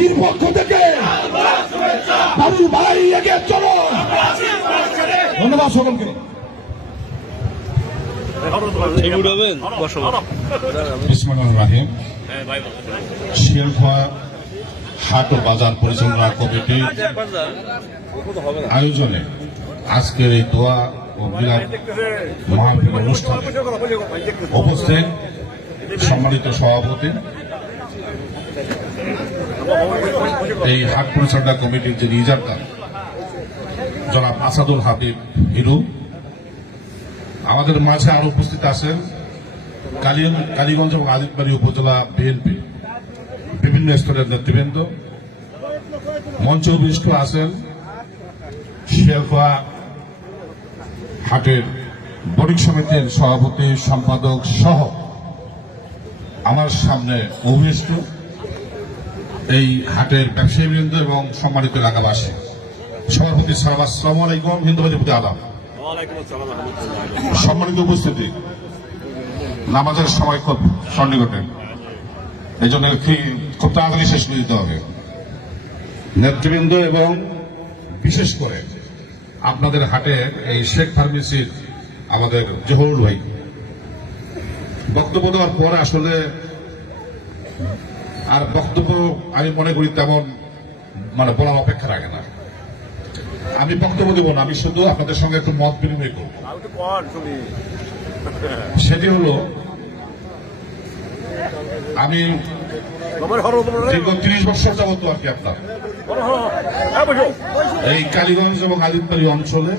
শিয়ালদাবাসীর পক্ষ থেকে বাবুল ভাই এগিয়ে চলো। ধন্যবাদ সকলকে। শিয়ালখোয়া হাট ও বাজার পরিচালনা কমিটি আয়োজনে আজকের এই দোয়া ও মিলাদ মহাবিল অনুষ্ঠানে উপস্থিত সম্মানিত সভাপতি এই হাট পরিচালনা কমিটির যে ইজারদার জনাব আসাদুল হাবিব হিরু, আমাদের মাঝে আরও উপস্থিত আছেন কালী- কালীগঞ্জ এবং আদিতবাড়ি উপজেলা বিএনপি বিভিন্ন স্তরের নেতৃবৃন্দ। মঞ্চ উপবিষ্ট আছেন শেরফা হাটের বণিক সমিতির সভাপতি, সম্পাদক সহ আমার সামনে উপবিষ্ট এই হাটের ব্যবসায়ীবৃন্দ এবং সম্মানিত এলাকাবাসী সভাপতি সাহেব আসসালামু আলাইকুম হিন্দুবাদী প্রতি আদাব। সম্মানিত উপস্থিতি নামাজের সময় খুব সন্নিকটে। এই জন্য কি- খুব তাড়াতাড়ি শেষ করে দিতে হবে। নেতৃবৃন্দ এবং বিশেষ করে আপনাদের হাটে এই শেখ ফার্মেসির আমাদের জহরুল ভাই। বক্তব্য দেওয়ার পর আসলে আর বক্তব্য আমি মনে করি তেমন মানে বলার অপেক্ষা রাখে না। আমি বক্তব্য দেব না আমি শুধু আপনাদের সঙ্গে একটু মত বিনিময় করব। সেটি হলো আমি দীর্ঘ তিরিশ বছর যাবত আর কি আপনার। এই কালীগঞ্জ এবং আদিতবাড়ি অঞ্চলে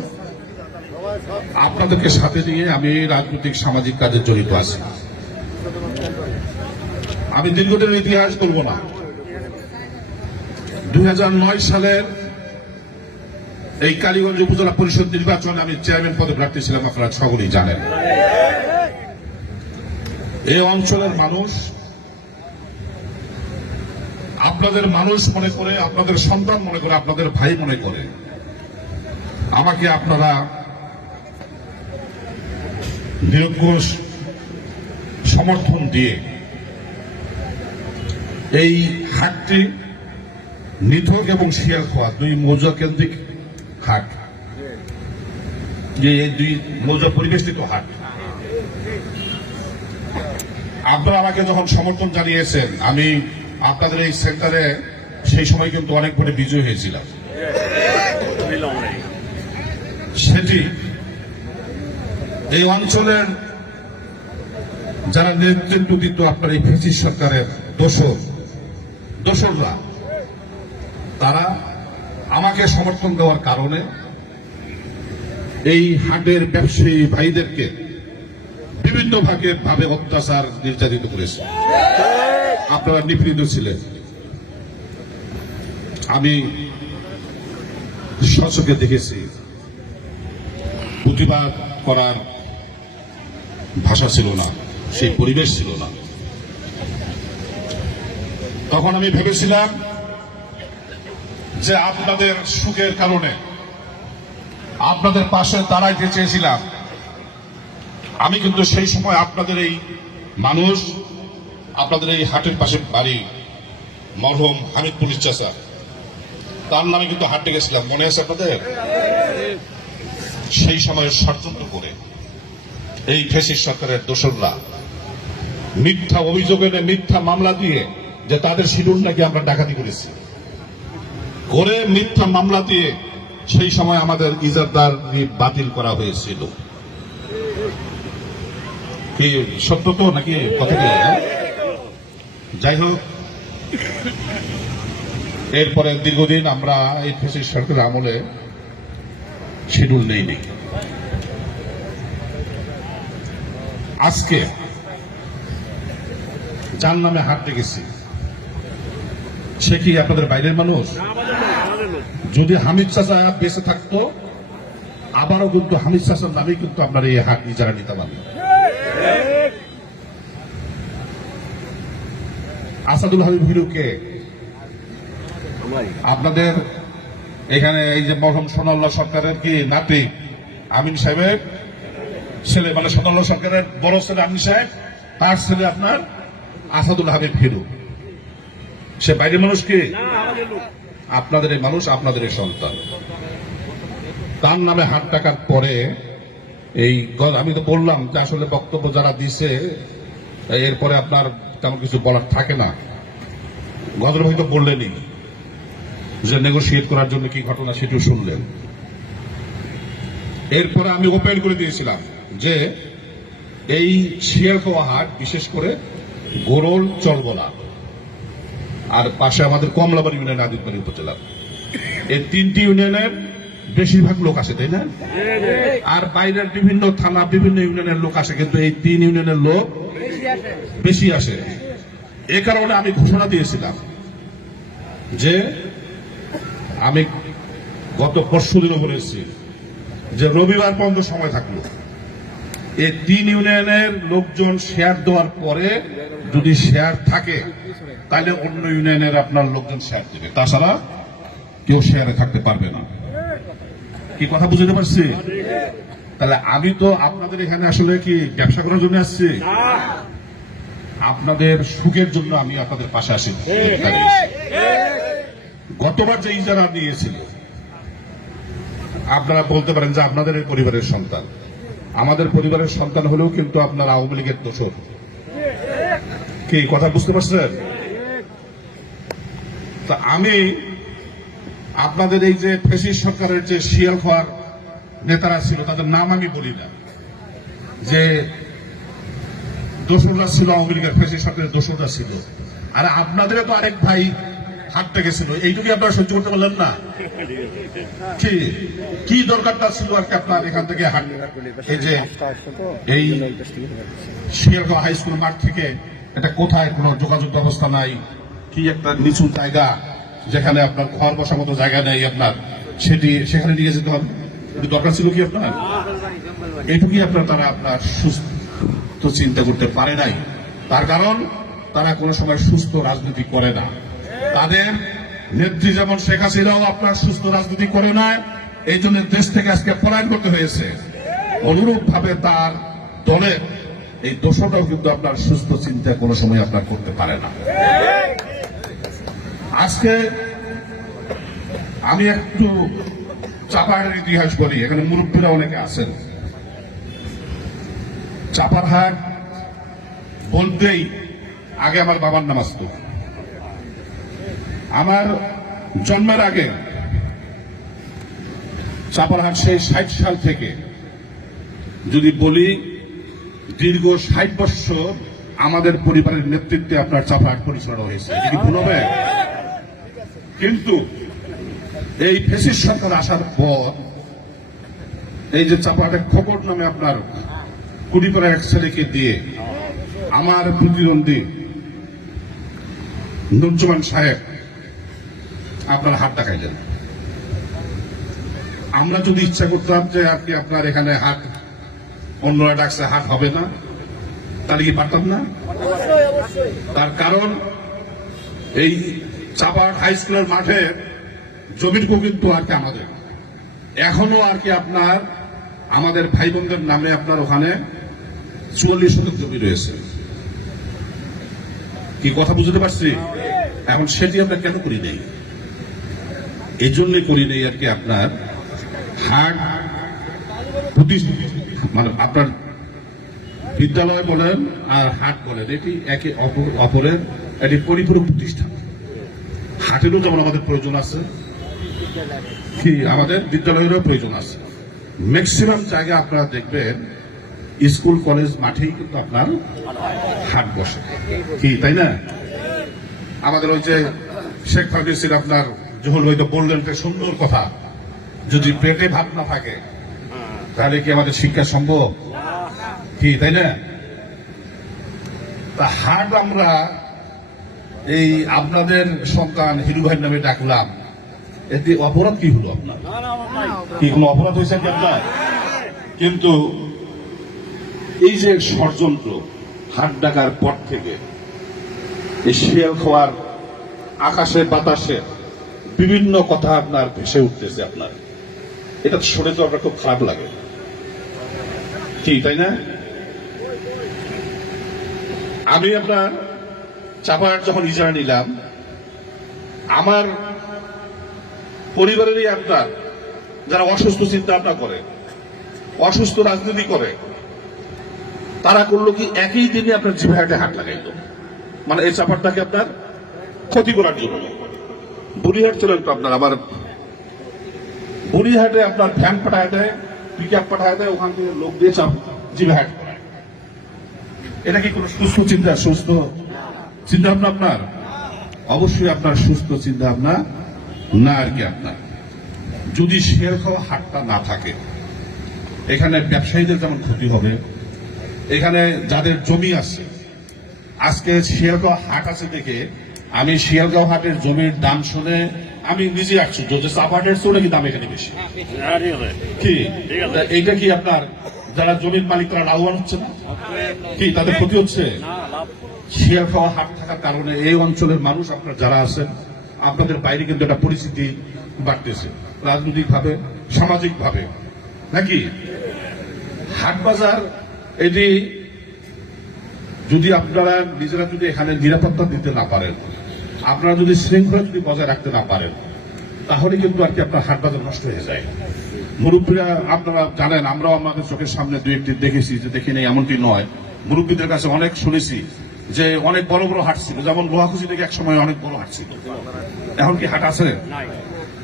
আপনাদেরকে সাথে নিয়ে আমি রাজনৈতিক সামাজিক কাজে জড়িত আছি। আমি দীর্ঘদিনের ইতিহাস করব না। দুই হাজার নয় সালের এই কালীগঞ্জ উপজেলা পরিষদ নির্বাচনে আমি চেয়ারম্যান পদে প্রার্থী ছিলাম, আপনারা সকলেই জানেন। এই অঞ্চলের মানুষ, আপনাদের মানুষ মনে করে, আপনাদের সন্তান মনে করে, আপনাদের ভাই মনে করে। আমাকে আপনারা নিরঙ্কুশ সমর্থন দিয়ে এই হাটটি নিথক এবং শিয়ালখোয়া দুই মৌজা কেন্দ্রিক হাট যে এই দুই মৌজা পরিবেষ্টিত হাট আপনারা আমাকে যখন সমর্থন জানিয়েছেন, আমি আপনাদের এই সেন্টারে সেই সময় কিন্তু অনেক ভোটে বিজয় হয়েছিলাম। সেটি এই অঞ্চলের যারা নেতৃত্ব দিত আপনার এই ব্রিটিশ সরকারের দোসর দোসররা, তারা আমাকে সমর্থন দেওয়ার কারণে এই হাটের ব্যবসায়ী ভাইদেরকে বিভিন্ন ভাগে ভাবে অত্যাচার নির্যাতিত করেছে। আপনারা নিপীড়িত ছিলেন। আমি সচকে দেখেছি প্রতিবাদ করার ভাষা ছিল না, সেই পরিবেশ ছিল না। তখন আমি ভেবেছিলাম যে আপনাদের সুখের কারণে, আপনাদের পাশে দাঁড়াইতে চেয়েছিলাম। আমি কিন্তু সেই সময় আপনাদের এই মানুষ, আপনাদের এই হাটের পাশে বাড়ি, মরহম হামিদ পুলিশ চাষা তার নামে কিন্তু হাটে গেছিলাম, মনে আছে আপনাদের? সেই সময় ষড়যন্ত্র করে এই ফেসিস সরকারের দোসররা মিথ্যা অভিযোগ এনে মিথ্যা মামলা দিয়ে যে তাদের শিডিউল নাকি আমরা ডাকাতি করেছি। করে মিথ্যা মামলা দিয়ে সেই সময় আমাদের ইজারদার বাতিল করা হয়েছিল। কি সত্য তো নাকি? যাই হোক, এরপরে দীর্ঘদিন আমরা এই ফেসিস সরকারের আমলে শিডিউল নেইনি। আজকে যার নামে হাট ডেকেছি সে কি আপনাদের বাইরের মানুষ? যদি হামিদ চাচা বেঁচে থাকতো, আবারও কিন্তু হামিদ চাচার নামেই কিন্তু আপনার এই হাট ইজারা নিতে পারবেন আসাদুল হাবিব হিরুকে আপনাদের এখানে এই যে মরহম সোনাল্লাহ সরকারের কি নাতি, আমিন সাহেবের ছেলে মানে সোনাল্লাহ সরকারের বড় ছেলে আমিন সাহেব, তার ছেলে আপনার আসাদুল হাবিব হিরু সে বাইরের মানুষ কি? আপনাদের এই মানুষ আপনাদের এই সন্তান। তার নামে হাত টাকার পরে এই আমি তো বললাম যে আসলে বক্তব্য যারা দিছে এরপরে আপনার তেমন কিছু বলার থাকে না। গজল ভাই তো বললেনই যে নেগোসিয়েট করার জন্য কি ঘটনা সেটিও শুনলেন। এরপরে আমি ওপেন করে দিয়েছিলাম যে এই শিয়ালকোয়া হাট বিশেষ করে গোরল চলবলা আর পাশে আমাদের কমলাবাড়ি ইউনিয়ন আদিতবাড়ি উপজেলা। এই তিনটি ইউনিয়নের বেশিরভাগ লোক আসে, তাই না? আর বাইরের বিভিন্ন থানা, বিভিন্ন ইউনিয়নের লোক আসে, কিন্তু এই তিন ইউনিয়নের লোক বেশি আসে। এ কারণে আমি ঘোষণা দিয়েছিলাম যে আমি গত পরশু দিনও বলেছি যে রবিবার পর্যন্ত সময় থাকল। এই তিন ইউনিয়নের লোকজন শেয়ার দেওয়ার পরে যদি শেয়ার থাকে তাহলে অন্য ইউনিয়নের আপনার লোকজন শেয়ার দেবে। তাছাড়া কেউ শেয়ারে থাকতে পারবে না। কি কথা বুঝতে পারছি? তাহলে আমি তো আপনাদের এখানে আসলে কি ব্যবসা করার জন্য আসছি? আপনাদের সুখের জন্য আমি আপনাদের পাশে আসি গতবার যে ইজারা নিয়েছিল, আপনারা বলতে পারেন যে আপনাদের পরিবারের সন্তান। আমাদের পরিবারের সন্তান হলেও কিন্তু আপনার আওয়ামী লীগের দোষর। কি কথা বুঝতে পারছেন? তা আমি আপনাদের এই যে ফেসিস সরকারের যে শিয়াল খোয়ার নেতারা ছিল, তাদের নাম আমি বলি না। যে দোসররা ছিল, আওয়ামী লীগের ফেসিস সরকারের দোসররা ছিল। আর আপনাদের তো আরেক ভাই হাত গেছিল এইটুকু আপনারা সহ্য করতে পারলেন না? কি? দরকারটা ছিল আর কি আপনার এখান থেকে এই যে এই শিয়ালগাঁও হাই স্কুল মাঠ থেকে এটা কোথায়? কোনো যোগাযোগ ব্যবস্থা নাই। কি একটা নিচু জায়গা যেখানে আপনার ঘর বসার মতো জায়গা নেই আপনার, সেটি, সেখানে নিয়ে যেতে হবে। দরকার ছিল কি আপনার? এইটুকুই আপনার তারা আপনার সুস্থ চিন্তা করতে পারে নাই? তার কারণ, তারা কোনো সময় সুস্থ রাজনীতি করে না। তাদের নেত্রী যেমন শেখ হাসিনাও আপনার সুস্থ রাজনীতি করে না, এই জন্য দেশ থেকে আজকে পলায়ন করতে হয়েছে। অনুরূপ ভাবে তার দলের এই দোষটাও কিন্তু আপনার সুস্থ চিন্তা কোনো সময় আপনার করতে পারে না। আজকে আমি একটু চাপাহাটের ইতিহাস বলি, এখানে মুরব্বীরা অনেকে আছেন। চাপারহাট বলতেই আগে আমার বাবার নাম আসতো। আমার জন্মের আগে চাপারহাট সেই ষাট সাল থেকে। যদি বলি, দীর্ঘ ষাট বছর আমাদের পরিবারের নেতৃত্বে আপনার চাপাহাট পরিচালনা হয়েছে। ভুল হবে? কিন্তু এই ফেসিস সরকার আসার পর এই যে চাপাহাটের খবর নামে আপনার কুড়িপাড়া এক ছেলেকে দিয়ে আমার প্রতিদ্বন্দ্বী নুরজমান সাহেব আপনার হাত দেখাইলেন। আমরা যদি ইচ্ছা করতাম যে আর কি আপনার এখানে হাট অন্যরা ডাকছে হাট হবে না তাহলে কি পারতাম না? তার কারণ এই চাপার হাই স্কুলের মাঠে জমিটুকু কিন্তু আর কি আমাদের। এখনও আর কি আপনার, আমাদের ভাই বোনদের নামে আপনার ওখানে চুয়াল্লিশ শতক জমি রয়েছে। কি কথা বুঝতে পারছি? এখন সেটি আমরা কেন করি নেই? এই জন্যই করি নেই আর কি আপনার হাট মানে আপনার বিদ্যালয় বলেন আর হাট বলেন, এটি একে অপর অপরের এটি পরিপূরক প্রতিষ্ঠান। হাটেরও যেমন আমাদের প্রয়োজন আছে, কি আমাদের বিদ্যালয়েরও প্রয়োজন আছে। ম্যাক্সিমাম জায়গা আপনারা দেখবেন, স্কুল, কলেজ মাঠেই কিন্তু আপনার হাট বসে। কি, তাই না? আমাদের ওই যে শেখ ফার্মেসির আপনার, জহুল হয়তো বললেন যে সুন্দর কথা, যদি পেটে ভাত না থাকে, তাহলে কি আমাদের শিক্ষা সম্ভব? কি, তাই না? তা হাট আমরা এই আপনাদের সন্তান হিরু ভাইয়ের নামে ডাকলাম। এতে অপরাধ কি হলো আপনার? কি কোনো অপরাধ হয়েছে কি আপনার? কিন্তু এই যে ষড়যন্ত্র হাট ডাকার পর থেকে এই শিয়াল খাওয়ার আকাশে বাতাসে বিভিন্ন কথা আপনার ভেসে উঠতেছে আপনার। এটা শুনে তো আপনার খুব খারাপ লাগে। কি তাই না? আমি আপনার চাপার যখন ইজারা নিলাম, আমার পরিবারেরই আপনার যারা অসুস্থ চিন্তা ভাবনা করে, অসুস্থ রাজনীতি করে, তারা করল কি একই দিনে আপনার জিভাহাটে হাত লাগাইল। মানে এই চাপারটাকে আপনার ক্ষতি করার জন্য। বুড়িহাট ছিল একটু আপনার, আবার বুড়িহাটে আপনার ভ্যান পাঠায় দেয় পিক আপ পাঠায় দেয়, ওখান থেকে লোক দিয়ে চাপ জিভাহাট করায় এটা কি কোনো সুস্থ চিন্তা, সুস্থ চিন্তা ভাবনা আপনার? অবশ্যই আপনার সুস্থ চিন্তা ভাবনা না আর কি আপনার। যদি খাওয়া হাটটা না থাকে, এখানে ব্যবসায়ীদের যেমন ক্ষতি হবে? এখানে যাদের জমি আছে, আজকে শিয়ালগাঁও হাট আছে দেখে আমি শিয়ালগাঁও হাটের জমির দাম শুনে আমি নিজে আশ্চর্য যে চাপাটের চেয়েও নাকি দাম এখানে বেশি। কি? এইটা কি আপনার যারা জমির মালিক তারা লাভবান হচ্ছে না? কি, তাদের ক্ষতি হচ্ছে? শিয়ালগাঁও হাট থাকার কারণে এই অঞ্চলের মানুষ আপনার যারা আছেন, আপনাদের বাইরে কিন্তু একটা পরিস্থিতি বাড়তেছে। রাজনৈতিক ভাবে সামাজিক ভাবে নাকি? হাট বাজার, এটি যদি আপনারা নিজেরা যদি এখানে নিরাপত্তা দিতে না পারেন, আপনারা যদি শৃঙ্খলা যদি বজায় রাখতে না পারেন, তাহলে কিন্তু আর কি আপনার হাট বাজার নষ্ট হয়ে যায়। মুরব্বীরা, আপনারা জানেন, আমরাও আমাদের চোখের সামনে দুই একটি দেখেছি যে দেখি নেই, এমনটি নয়। মুরব্বীদের কাছে অনেক শুনেছি যে অনেক বড় বড় হাট ছিল। যেমন লোহাখুশি থেকে এক সময় অনেক বড় হাট ছিল। এখন কি হাট আছে?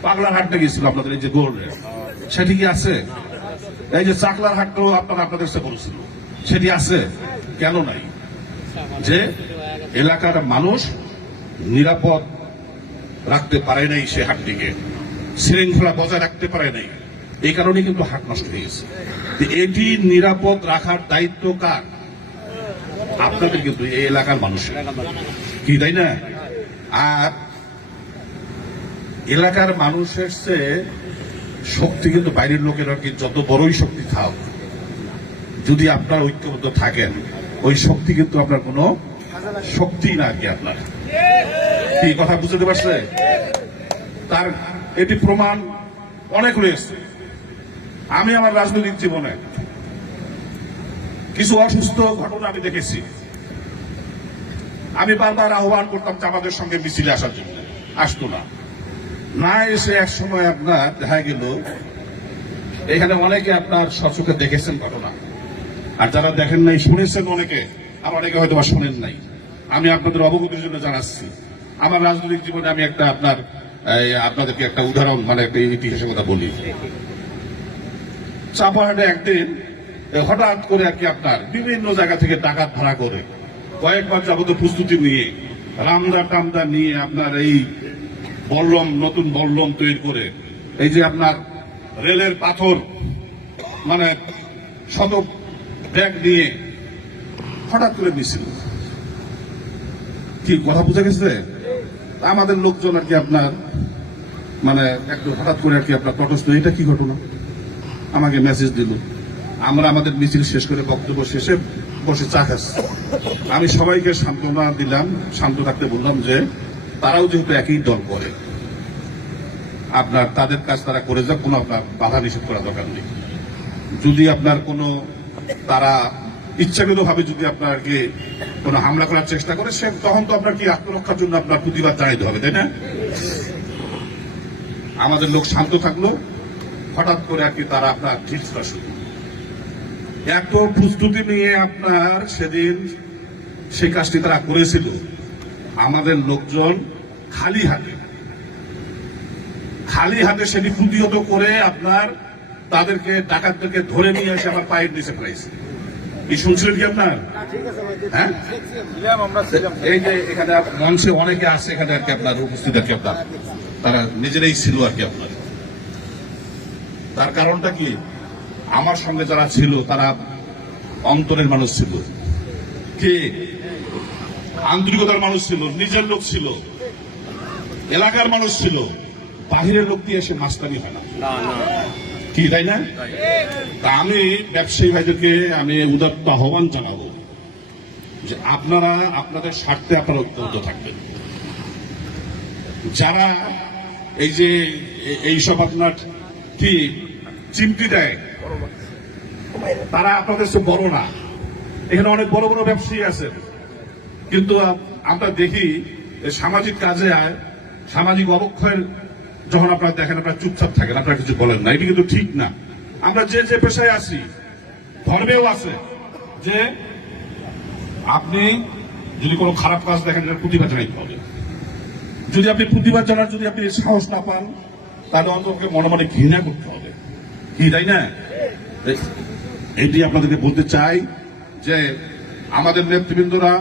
পাগলার হাটটা গেছিল আপনাদের? এই যে গোল্ডের। সেটি কি আছে? এই যে চাকলার হাটটাও আপনারা আপনাদের সে বলছিল সেটি আছে? কেন নাই? যে এলাকার মানুষ নিরাপদ রাখতে পারে নাই সে হাটটিকে। শৃঙ্খলা বজায় রাখতে পারে নাই। এই কারণে কিন্তু হাট নষ্ট হয়ে গেছে। এটি নিরাপদ রাখার দায়িত্ব কার? আপনাদের কিন্তু এই এলাকার মানুষের। কি, তাই না? আর এলাকার মানুষের শক্তি কিন্তু বাইরের লোকেরা কি যত বড়ই শক্তি থাক, যদি আপনার ঐক্যবদ্ধ থাকেন, ওই শক্তি কিন্তু আপনার কোনো শক্তি না কি আপনার। কি, কথা বুঝতে পারছে? তার এটি প্রমাণ অনেক রয়েছে। আমি আমার রাজনৈতিক জীবনে কিছু অসুস্থ ঘটনা আমি দেখেছি। আমি বারবার আহ্বান করতাম চাপাদের সঙ্গে মিছিলে আসার জন্য। আসতো না। না এসে এক সময় আপনার দেখা গেল, এখানে অনেকে আপনার সচকে দেখেছেন ঘটনা। আর যারা দেখেন নাই, শুনেছেন অনেকে আর অনেকে হয়তো বা শোনেন নাই। আমি আপনাদের অবগতির জন্য জানাচ্ছি। আমার রাজনৈতিক জীবনে আমি একটা আপনার আপনাদেরকে একটা উদাহরণ মানে একটা ইতিহাসের কথা বলি। চাপাহাটে একদিন হঠাৎ করে আর কি আপনার বিভিন্ন জায়গা থেকে টাকা ভাড়া করে কয়েকবার যাবত প্রস্তুতি নিয়ে, রামদা টামদা নিয়ে আপনার এই বল্লম, নতুন বল্লম তৈরি করে, এই যে আপনার রেলের পাথর মানে শত ব্যাগ নিয়ে হঠাৎ করে মিছিল। কি কথা বুঝে গেছে? আমাদের লোকজন আর কি আপনার মানে একটু হঠাৎ করে আর কি আপনার তটস্থ এটা কি ঘটনা? আমাকে মেসেজ দিল। আমরা আমাদের মিছিল শেষ করে বক্তব্য শেষে বসে চা খাচ্ছি। আমি সবাইকে সান্ত্বনা দিলাম শান্ত থাকতে বললাম যে তারাও যেহেতু একই দল করে, আপনার তাদের কাজ তারা করে যাক, কোনো আপনার বাধা নিষেধ করা দরকার নেই। যদি আপনার কোনো তারা ইচ্ছাকৃত ভাবে যদি আপনাকে কোনো হামলা করার চেষ্টা করে, সে তখন তো আপনার কি আত্মরক্ষার জন্য আপনার প্রতিবাদ জানাইতে হবে, তাই না? আমাদের লোক শান্ত থাকল, হঠাৎ করে আর কি তারা আপনার ঢিলছড়া শুরু এত প্রস্তুতি নিয়ে আপনার সেদিন সেই কাজটি তারা করেছিল। আমাদের লোকজন খালি হাতে খালি হাতে সেটি প্রতিহত করে আপনার তাদেরকে ডাকাতদেরকে ধরে নিয়ে এসে আমার পায়ের নিচে ফেলাইছে। এই শুনছিলেন কি আপনার? হ্যাঁ? এই যে এখানে মঞ্চে অনেকে আছে এখানে আর কি আপনার উপস্থিত আর কি আপনার। তারা নিজেরাই ছিল আর কি আপনার। তার কারণটা কি? আমার সঙ্গে যারা ছিল তারা অন্তরের মানুষ ছিল। কে? আন্তরিকতার মানুষ ছিল নিজের লোক ছিল। এলাকার মানুষ ছিল। বাহিরের লোক দিয়ে এসে মাস্তানি হয় না। কি তাই না? তা আমি ব্যবসায়ী ভাইদেরকে আমি উদাত্ত আহ্বান জানাব যে আপনারা আপনাদের স্বার্থে আপনারা ঐক্যবদ্ধ থাকবেন। যারা এই যে এইসব আপনার কি চিমটি দেয়? তারা আপনাদের চেয়ে বড় না। এখানে অনেক বড় বড় ব্যবসায়ী আছেন কিন্তু আমরা দেখি সামাজিক কাজে আয়, সামাজিক অবক্ষয়ের যখন আপনারা দেখেন, আপনারা চুপচাপ থাকেন, আপনারা কিছু বলেন না। এটি কিন্তু ঠিক না। আমরা যে যে পেশায় আছি, ধর্মেও আছে যে আপনি যদি কোনো খারাপ কাজ দেখেন প্রতিবাদ জানাইতে হবে। যদি আপনি প্রতিবাদ জানার, যদি আপনি সাহস না পান, তাহলে অন্তত মনে মনে ঘৃণা করতে হবে। কি, তাই না? এটি আপনাদেরকে বলতে চাই যে আমাদের নেতৃবৃন্দরা,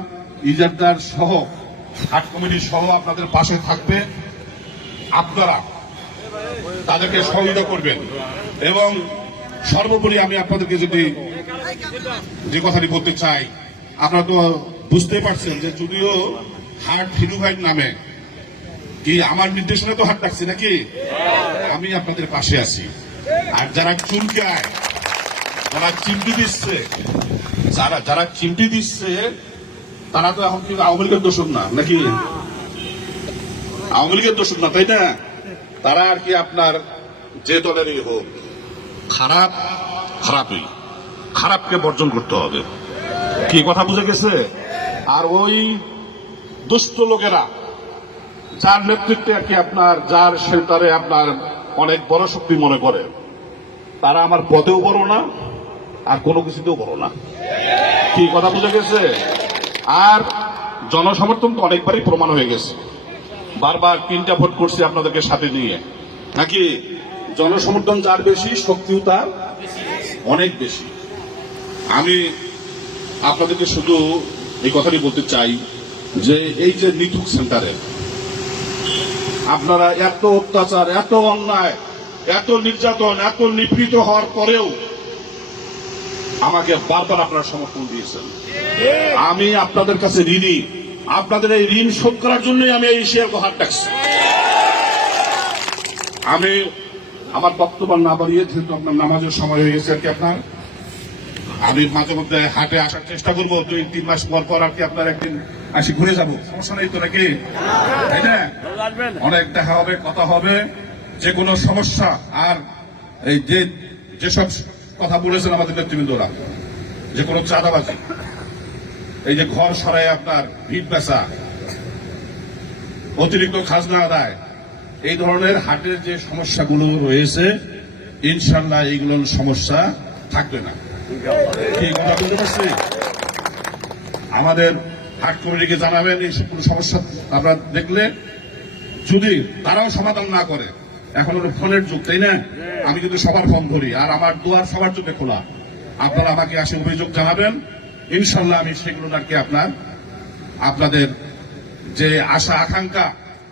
ইজারদার সহ, হাট কমিটি সহ আপনাদের পাশে থাকবে। আপনারা তাদেরকে সহযোগিতা করবেন। এবং সর্বোপরি আমি আপনাদেরকে যদি যে কথাটি বলতে চাই, আপনারা তো বুঝতেই পারছেন যে যদিও হাট হিরু ভাইয়ের নামে কি আমার নির্দেশনা তো হাট ডাকছি নাকি? আমি আপনাদের পাশে আছি। আর যারা চুলকায় যারা চিমটি দিচ্ছে যারা যারা চিমটি দিচ্ছে তারা তো এখন কিন্তু আওয়ামী লীগের দোষর না নাকি? আওয়ামী লীগের দোষর না তাই না? তারা আর কি আপনার যে দলেরই হোক খারাপ খারাপই। খারাপকে বর্জন করতে হবে। কি কথা বুঝে গেছে? আর ওই দুষ্ট লোকেরা যার নেতৃত্বে আর কি আপনার যার সেটারে আপনার অনেক বড় শক্তি মনে করে তারা আমার পদেও বড় না। আর কোনো কিছুতেও বড় না। কি কথা বুঝে গেছে? আর জনসমর্থন তো অনেকবারই প্রমাণ হয়ে গেছে। বারবার তিনটা ভোট করছি আপনাদেরকে সাথে নিয়ে। নাকি জনসমর্থন যার বেশি, শক্তিও তার অনেক বেশি। আমি আপনাদেরকে শুধু এই কথাটি বলতে চাই যে এই যে নিতুক সেন্টারে আপনারা এত অত্যাচার, এত অন্যায়, এত নির্যাতন, এত নিপীড়িত হওয়ার পরেও আমাকে বারবার আপনারা সমর্থন দিয়েছেন। আমি আপনাদের কাছে ঋণী। আপনাদের এই ঋণ শোধ করার জন্যই আমি এই শেয়ার হাত ডাকছি আমি আমার বক্তব্য না বাড়িয়ে, যেহেতু আপনার নামাজের সময় হয়ে গেছে আর কি আপনার, আমি মাঝে মধ্যে হাটে আসার চেষ্টা করব। দুই তিন মাস পর পর আর কি আপনার একদিন আসি ঘুরে যাব। সমস্যা নেই তো নাকি? তাই না? অনেক দেখা হবে, কথা হবে যে কোনো সমস্যা। আর এই যে যেসব কথা বলেছেন আমাদের নেতৃবৃন্দরা, যে কোনো চাঁদাবাজি, এই যে ঘর সরাই আপনার ভিট বেচা, অতিরিক্ত খাজনা আদায়, এই ধরনের হাটের যে সমস্যাগুলো রয়েছে ইনশাল্লাহ এইগুলোর সমস্যা থাকবে না। আমাদের হাট কমিটিকে জানাবেন, এই সমস্যা আপনারা দেখলে, যদি তারাও সমাধান না করে এখন হলো ফোনের যুগ তাই না? আমি কিন্তু সবার ফোন ধরি আর আমার দুয়ার সবার জন্য খোলা। আপনারা আমাকে আসে অভিযোগ জানাবেন। ইনশাল্লাহ আমি সেগুলো নাকি আপনার আপনাদের যে আশা আকাঙ্ক্ষা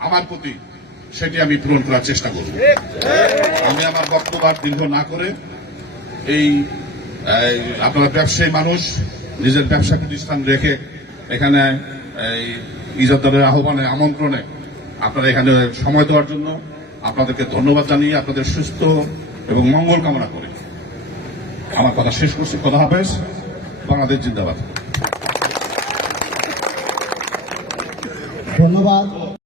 আমার প্রতি সেটি আমি পূরণ করার চেষ্টা করব। আমি আমার বক্তব্য আর দীর্ঘ না করে এই আপনার ব্যবসায়ী মানুষ নিজের ব্যবসা প্রতিষ্ঠান রেখে এখানে এই ইজাদারের আহ্বানে আমন্ত্রণে আপনারা এখানে সময় দেওয়ার জন্য আপনাদেরকে ধন্যবাদ জানিয়ে আপনাদের সুস্থ এবং মঙ্গল কামনা করি। আমার কথা শেষ করছি। কথা হাফেজ। বাংলাদেশ জিন্দাবাদ। ধন্যবাদ।